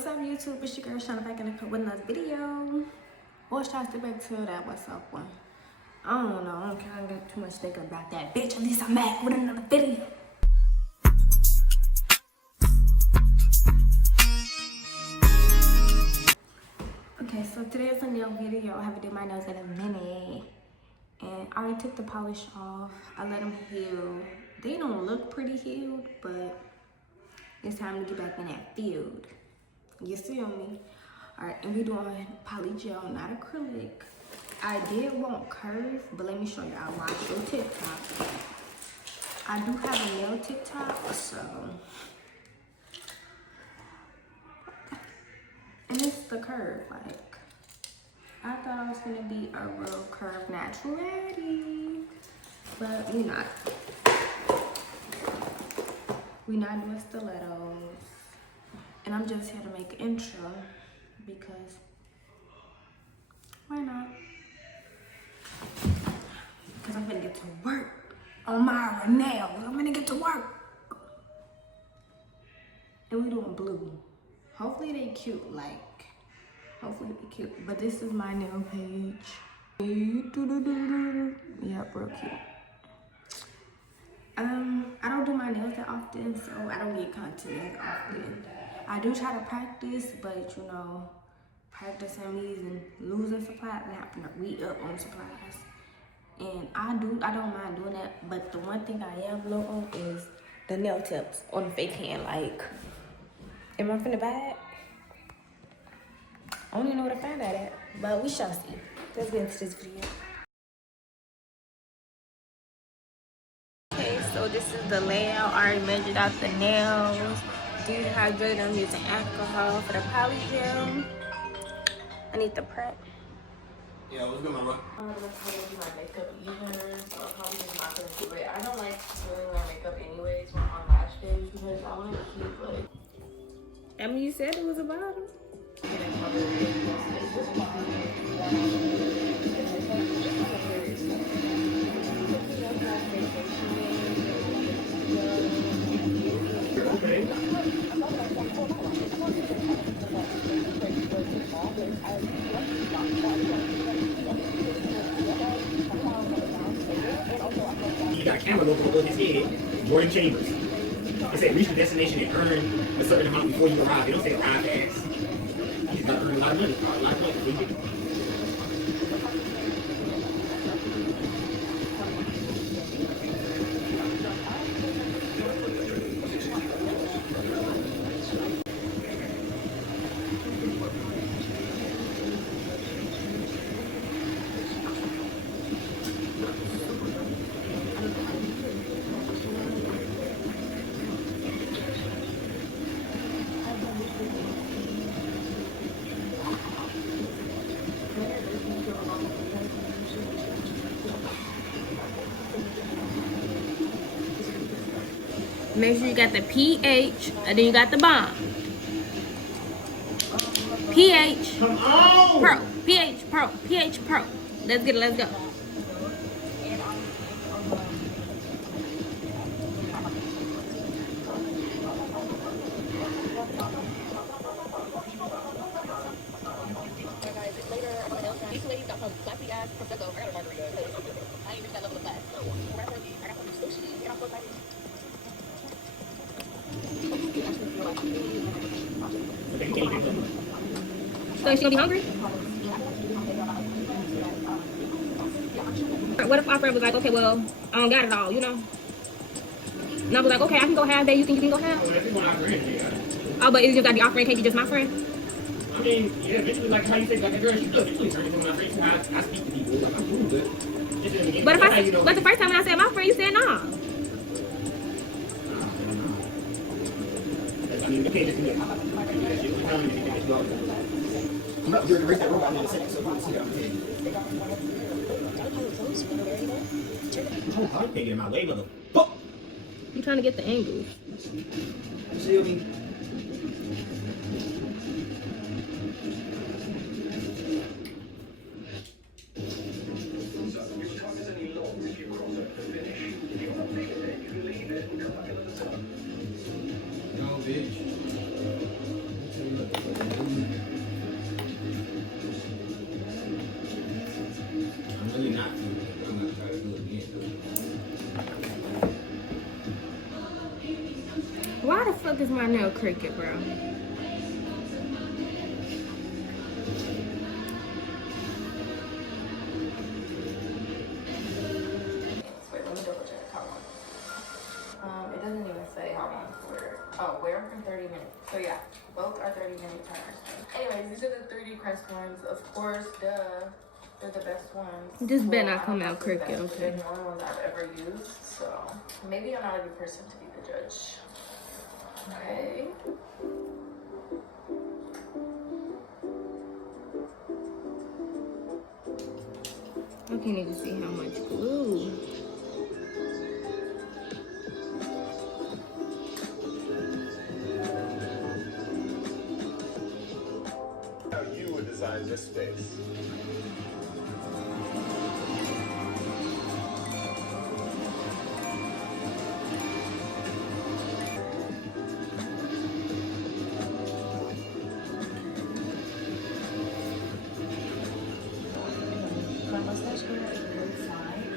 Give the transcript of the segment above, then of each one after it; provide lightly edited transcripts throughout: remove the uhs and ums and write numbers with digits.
What's up, YouTube? It's your girl Shauna back in the with another video. Or should I step back to that what's up one? I don't know. I don't care. I don't get too much thinking about that. Bitch, at least I'm back with another video. Okay, so today's a nail video. I haven't did my nails in a minute. And I already took the polish off. I let them heal. They don't look pretty healed, but it's time to get back in that field. You feel me? Alright, and we doing poly gel, not acrylic. I did want curves, but let me show you. I watched your TikTok. I do have a nail TikTok, so. And it's the curve, like. I thought I was gonna be a real curve natural lady, but we not. We not doing stilettos. And I'm just here to make an intro because why not? Because I'm gonna get to work on my nails. I'm gonna get to work. And we doing blue. Hopefully they cute, like, hopefully they cute. But this is my nail page. Yep, real cute. I don't do my nails that often, so I don't get content that often. I do try to practice, but you know, practicing means and losing supplies and having to re-up on supplies. And I don't mind doing that, but the one thing I am low on is the nail tips on the fake hand. Like, am I finna buy it? I don't even know where to find that at, but we shall see. Let's get into this video. Okay, so this is the layout. I already measured out the nails. Dehydrate them using alcohol for the poly gel. I need the prep. Yeah, what's good, mama? I'm not gonna do my makeup either, so I'm probably just not gonna do it. I don't like doing my makeup anyways on my lash days because I want to keep like. I mean, you said it was a bottle. You got a camera logo above his head, Jordan Chambers. It said reach the destination and earn a certain amount before you arrive. They don't say arrive fast. He's got to earn a lot of money. A lot of money. Make sure you got the pH, and then you got the bond. pH Come on! Pro. pH Pro. pH Pro. Let's get it. Let's go. So she gonna be hungry? What if our friend was like, okay, well, I don't got it all, you know? And I was like, okay, I can go half day. You think you can go half? Oh, but it's just gotta be our friend, can't be just my friend? I mean, yeah, eventually, like how you say, like a girl, she's eventually turning into my friend. I speak to people, like I'm cool, but the first time when I said my friend, you said nah. I mean, you can't just do that. I'm not doing the race that robot in a second, so you can see that I'm saying. I can't get in my way, motherfucker. You trying to get the angle. You see me? bitch. is my nail cricket, bro? Wait, let me double check how long. It doesn't even say how long for. Oh, wear for 30 minutes. So yeah, both are 30-minute timers. Anyways, these are the 3D crest ones. Of course, they're the best ones. This better not come out crooked, okay? They're the only ones I've ever used, so maybe I'm not a good person to be the judge. Okay. I can't even see how much glue. How you would design this space. My mustache hair is really fine.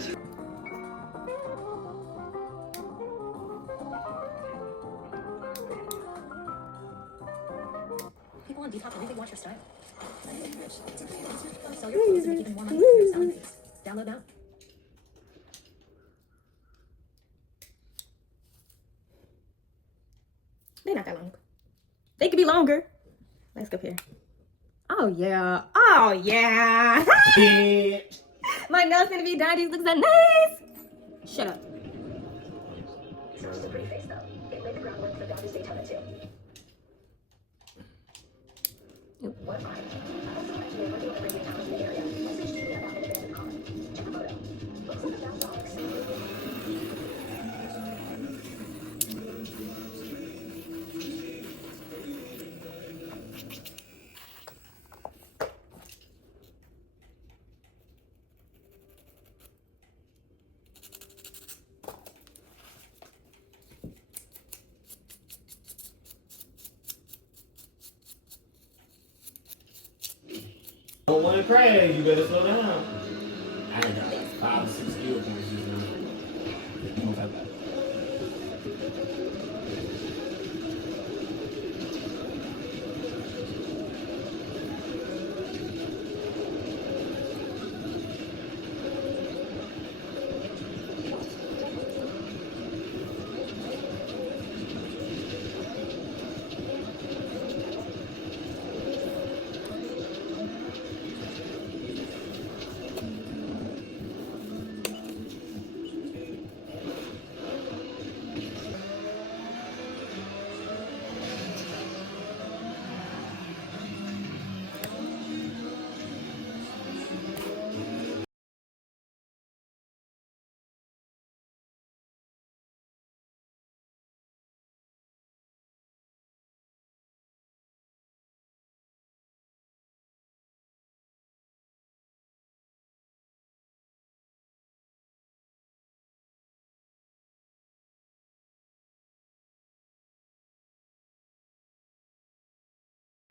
People on Depop really watch your style. Sell your clothes and make even more money from your selling fees. Download now. They're not that long. They could be longer. Let's go here. Oh yeah. Oh yeah. My nails gonna be done. These looks so nice. Shut up. It's not just a pretty face though. It laid the groundwork for Gandhi's daytona too. Yep. What if I also mentioned working with a radio talent in the area? Message me about an abandoned common. Check a photo. Looks like a thousand dollars. Don't want to crash, you better slow down. I done got like 5 or 6 skill points just now. Don't have that.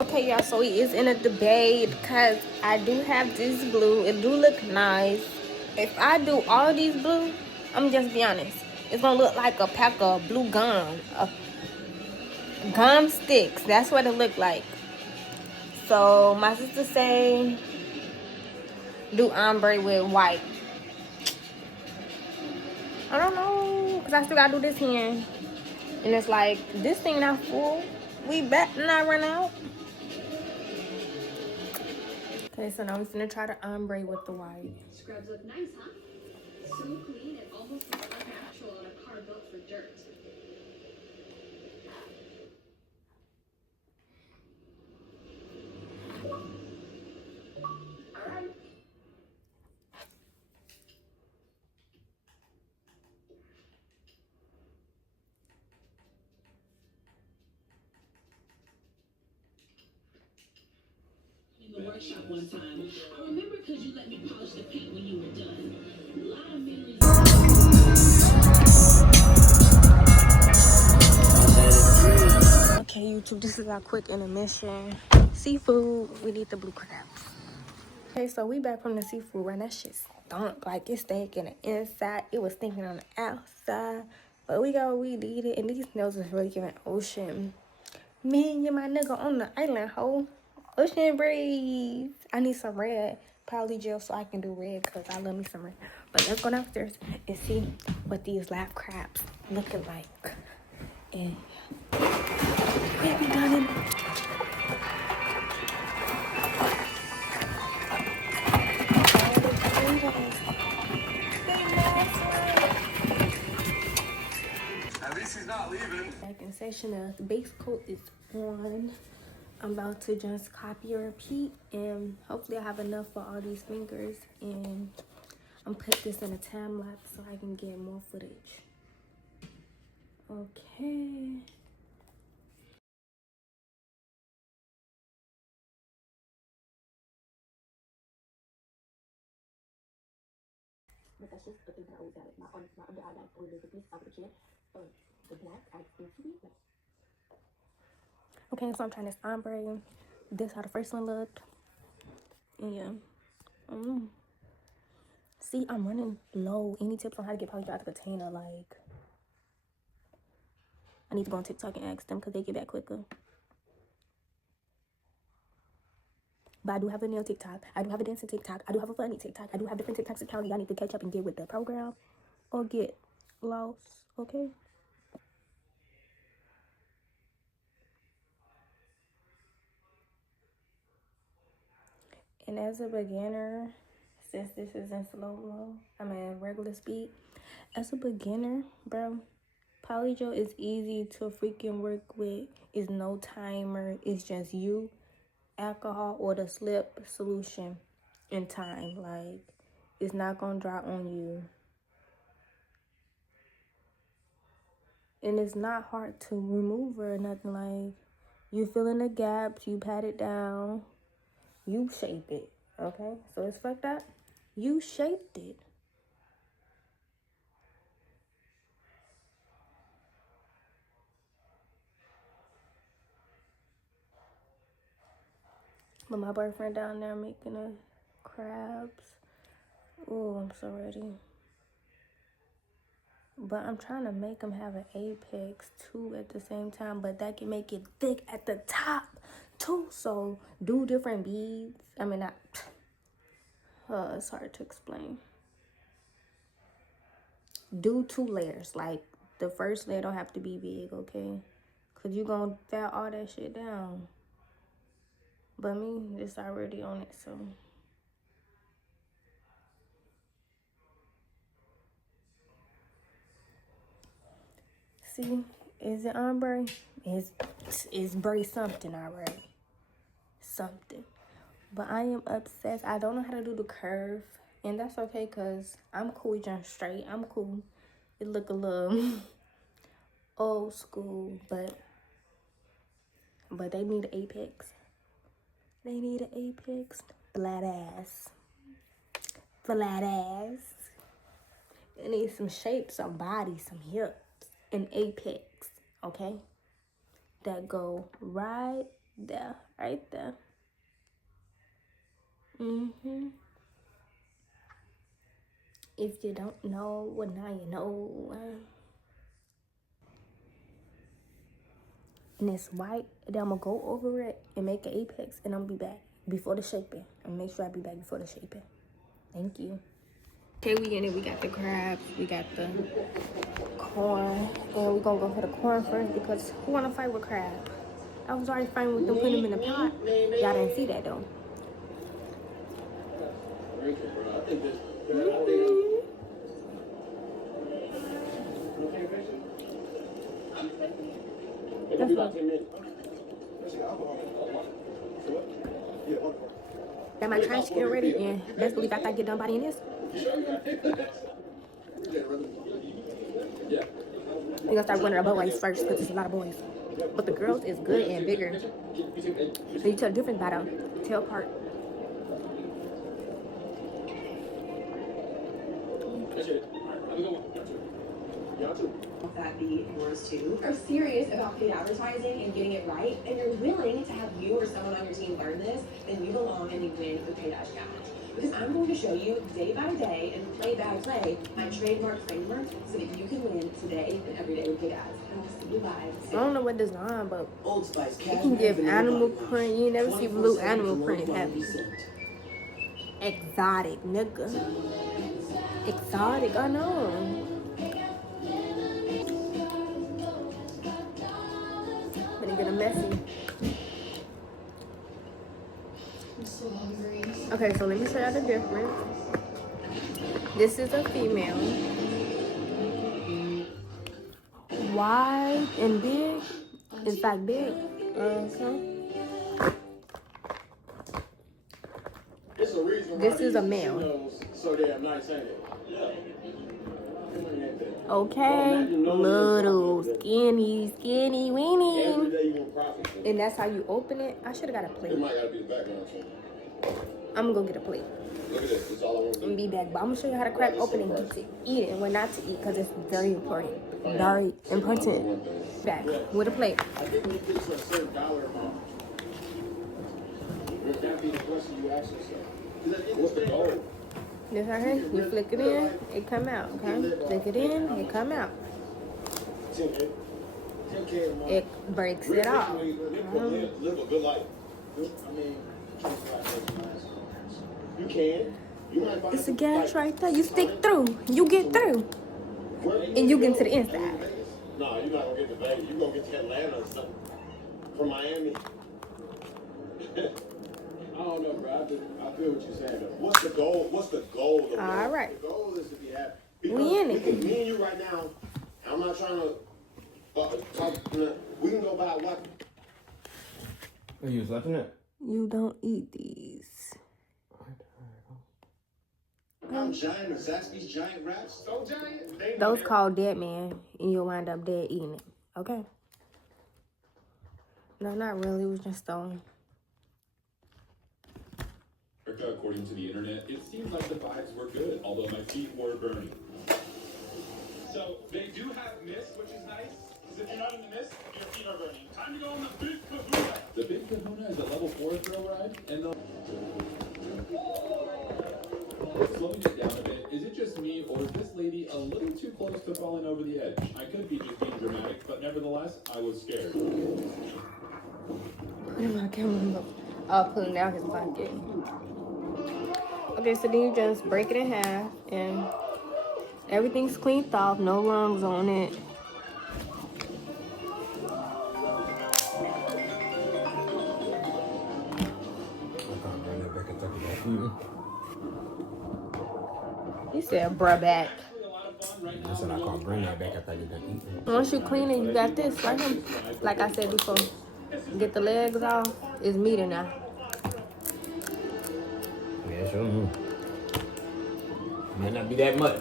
Okay, y'all, so he is in a debate because I do have this blue. It do look nice. If I do all these blue, I'm just be honest, it's gonna look like a pack of blue gum, gum sticks. That's what it look like. So my sister say do ombre with white. I don't know, because I still gotta do this here. And it's like, this thing not full. We better not run out. Okay, so now we're gonna try to ombre with the white. Scrubs look nice, huh? So clean, it almost looks unnatural on a car built for dirt. In the workshop one time, I remember because you let me polish the paint when you were done. A lot of memories. Okay, YouTube, this is our quick intermission. Seafood, we need the blue crabs. Okay, so we back from the seafood, right? That shit stunk. Like, it stank in the inside. It was stinking on the outside. But we got what we needed, and these nails is really giving ocean. Me and my nigga on the island, ho. Ocean breeze. I need some red poly gel so I can do red because I love me some red. But let's go downstairs and see what these lab crabs looking like. And we'll be done in. At least he's not leaving. Back in session, the base coat is on. I'm about to just copy and repeat, and hopefully I have enough for all these fingers, and I'm put this in a time lapse so I can get more footage. Okay. But that's just the thing that I always have. My under eye, like, with the piece of the chin, the black, I think to be like. Okay, so I'm trying this ombre. This how the first one looked. And yeah. See, I'm running low. Any tips on how to get poly dry out the container? Like, I need to go on TikTok and ask them because they get back quicker. But I do have a nail TikTok. I do have a dancing TikTok. I do have a funny TikTok. I do have different TikToks account. Y'all need to catch up and get with the program or get lost, okay? And as a beginner, since this is in slow-mo, I'm in regular speed. As a beginner, bro, polygel is easy to freaking work with. It's no timer. It's just you, alcohol, or the slip solution in time. Like, it's not gonna dry on you. And it's not hard to remove or nothing. Like, you fill in the gaps, you pat it down, you shape it, okay? So it's fucked up. You shaped it. But my boyfriend down there making the crabs. Oh, I'm so ready. But I'm trying to make them have an apex too at the same time, but that can make it thick at the top too. So do different beads. I mean, it's hard to explain. Do 2 layers. Like, the first layer don't have to be big, okay? Because you're going to fat all that shit down. But me, it's already on it, so. See, is it ombre? It's braid something already. Something. But I am obsessed. I don't know how to do the curve. And that's okay, because I'm cool just straight. I'm cool. It look a little old school, but they need an apex. They need an apex. Flat ass. Flat ass. It needs some shape, some body, some hips, an apex, okay? That go right there, right there. If you don't know, well, now you know. And it's white, and then I'm gonna go over it and make an apex, and I'm gonna be back before the shaping. And make sure I be back before the shaping. Thank you. Okay, we in it. We got the crabs, we got the corn, and we're gonna go for the corn first because who wanna fight with crab? I was already fighting with them, putting them in the pot. Y'all didn't see that though. That's what. Got my trash can ready, and best believe after I get done bodying this, we're gonna start running our boys first because there's a lot of boys. But the girls is good and bigger. So you tell the difference by the tail part. That's it. All right, have a good one. Y'all too. that be yours too, are serious about paid advertising and getting it right, and you're willing to have you or someone on your team learn this, then you belong and you win the paid ad challenge. Because I'm going to show you day by day and play by play my trademark framework so that you can win today and every day with paid ads. And I'll see you live. I don't know what design, but Old Spice, you can give animal print. You never see blue animal print happy. Exotic, nigga. Exotic, I know. Gonna get a messy. I'm so hungry. Okay, so let me show you the difference. This is a female. Wide and big. It's like big. This is a male. So damn nice, ain't it? Okay, little skinny weenie. And that's how you open it. I should have got a plate. It might gotta be the background check. I'm gonna go get a plate Look at this. It's all I want to do. and be back. But I'm gonna show you how to crack open and get to eat it. Well, not to eat because it's very important. Very important. Back with a plate. I think when you get to a certain dollar amount, that be the question you ask yourself. What's the goal? This right here, you flick it in, it come out, okay? Flick it in, it come out. 10K. 10K a month. It breaks it off. Live a good life. I mean, you can. You might find It's a gas right there. You stick through, you get through, and you get to the inside. No, you're not gonna get to Vegas. You're gonna get to Atlanta or something. From Miami. I don't know, bro. I feel what you're saying, though. What's the goal? What's the goal? All right. The goal is to be happy. We in it. Me and you right now, I'm not trying to talk. We can go buy what? Oh, you was left it? You don't eat these. I'm giant, or Zaxby's giant wraps. So giant. Those called dead man, and you'll wind up dead eating it. Okay. No, not really. It was just stone. According to the internet, it seems like the vibes were good, although my feet were burning. So they do have mist, which is nice. Because if you're not in the mist, your feet are burning. Time to go on the Big Kahuna. The Big Kahuna is a level 4 thrill ride, and the... Slowing it down a bit, is it just me, or is this lady a little too close to falling over the edge? I could be just being dramatic, but nevertheless, I was scared. Put him on camera. I'll pull him out his pocket. Okay, so then you just break it in half, and everything's cleaned off, no lungs on it. You said bruh back. I said I can't bring that back after I get done eating. Once you clean it, you got this right here. Like I said before, get the legs off. It's meaty now. Yeah, sure. Might not be that much.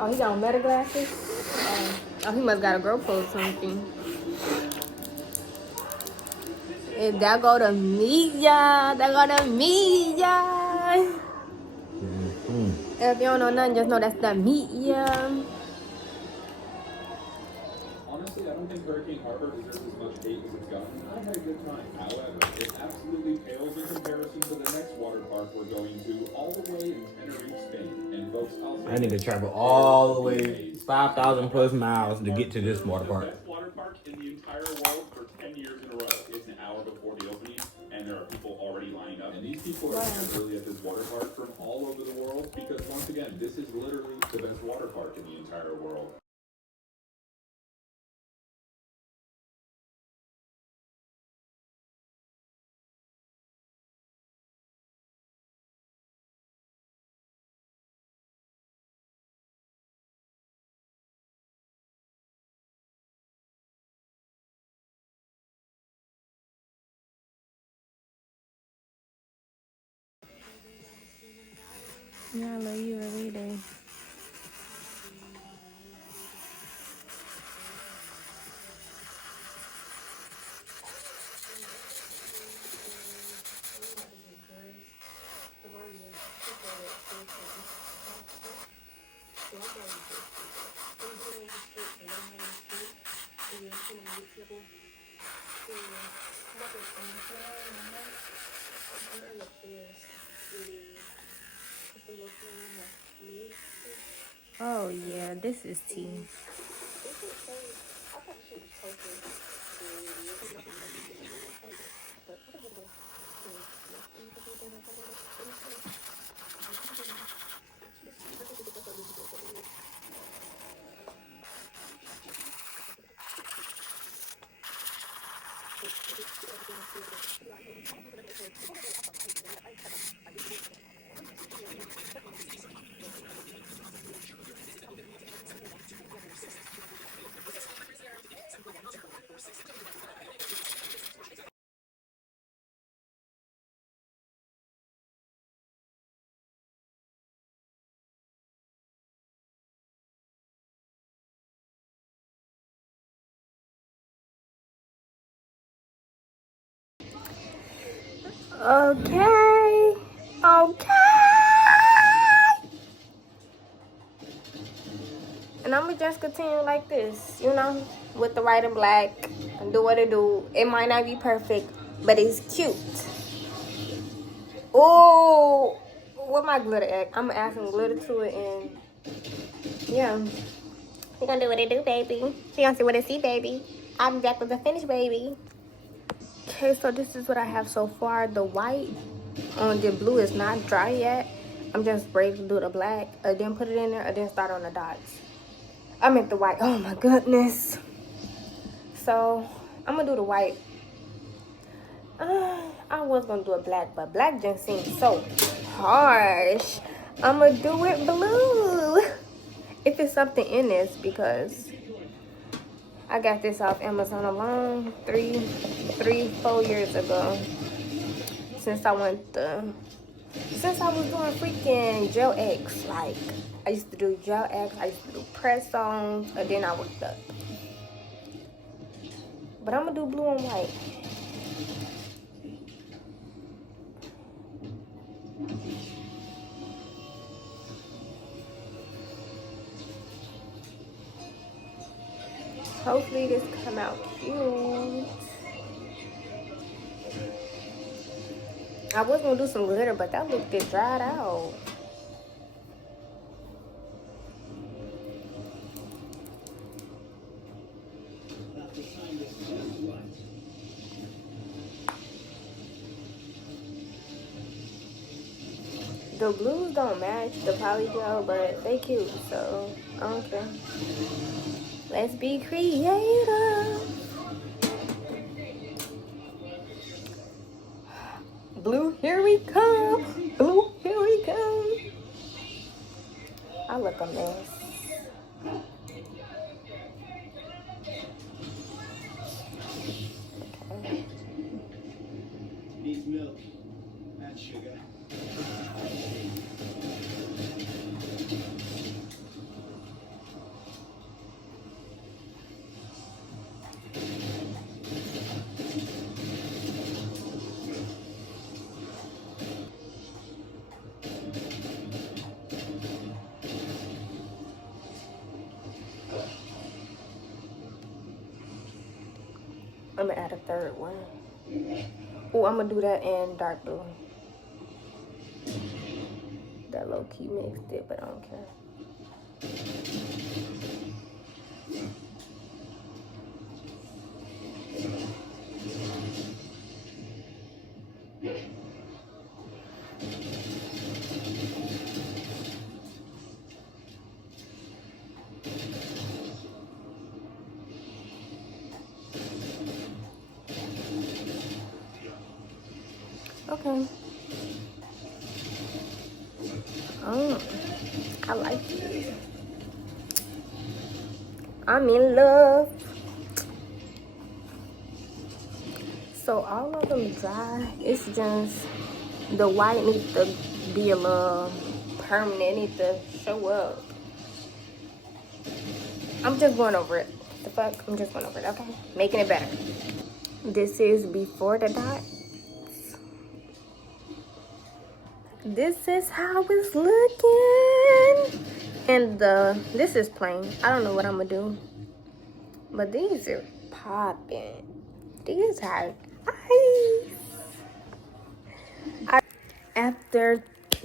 Oh, he got on meta glasses? Oh, he must got a GoPro or something. And that go to media. That go to media. If you don't know nothing, just know that's the media. Honestly, I don't think Hurricane Harbor deserves as much hate as it's gotten. I had a good time. However, it absolutely pales in comparison to the next water park we're going to, all the way in Tenerife, Spain. And folks, I'll say I need to travel all the way 5,000 plus miles to get to this water park. the best water park in the entire world for 10 years in a row. It's an hour before the opening, and there are people already lining up. And these people are here early at this water park from all over the world because, once again, this is literally the best water park in the entire world. Yeah, I love you every day. Oh yeah, this is tea. Okay. Okay. And I'm gonna just continue like this, you know, with the white and black and do what it do. It might not be perfect, but it's cute. Oh, what my glitter at? I'm gonna add some glitter to it, and yeah, we gonna do what it do, baby. We gonna see what it see, baby. I'll be back with the finished, baby. Okay, so this is what I have so far. The white on the blue is not dry yet. I'm just ready to do the black, then put it in there, and then start on the dots. I meant the white. Oh my goodness. So I'm gonna do the white. I was gonna do a black, but black just seems so harsh. I'm gonna do it blue. If it's something in this, because I got this off Amazon alone 4 years ago. Since I was doing freaking gel X, like I used to do gel X, I used to do press ons, and then I worked up. But I'm gonna do blue and white. Hopefully this come out cute. I was gonna do some glitter, but that looked it dried out. The blues don't match the polygel, but they cute, so I don't care. Let's be creative. Blue, here we come. Blue, here we come. I look a mess. Okay. Needs milk and sugar. I'm gonna add a third one. Oh, I'm gonna do that in dark blue. That low key mixed it, but I don't care. Okay. I like it. I'm in love. So all of them dry. It's just the white needs to be a little permanent. It needs to show up. I'm just going over it. The fuck? I'm just going over it, okay? Making it better. This is before the dot. This is how it's looking. And this is plain. I don't know what I'm gonna do. But these are popping. These are ice. After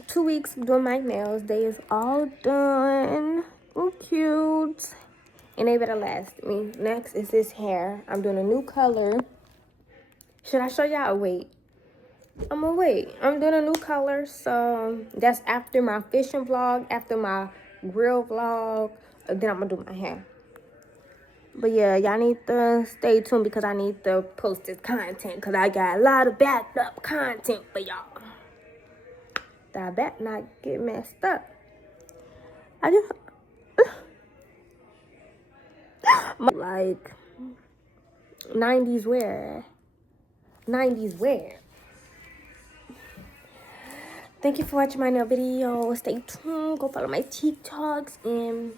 2 weeks of doing my nails, they is all done. Oh, cute. And they better last me. Next is this hair. I'm doing a new color. Should I show y'all? Wait. I'm gonna wait. I'm doing a new color. So that's after my fishing vlog, after my grill vlog. Then I'm gonna do my hair. But yeah, y'all need to stay tuned because I need to post this content because I got a lot of backed up content for y'all. That I better not get messed up. I just like 90s wear. 90s wear. Thank you for watching my new video. Stay tuned. Go follow my TikToks and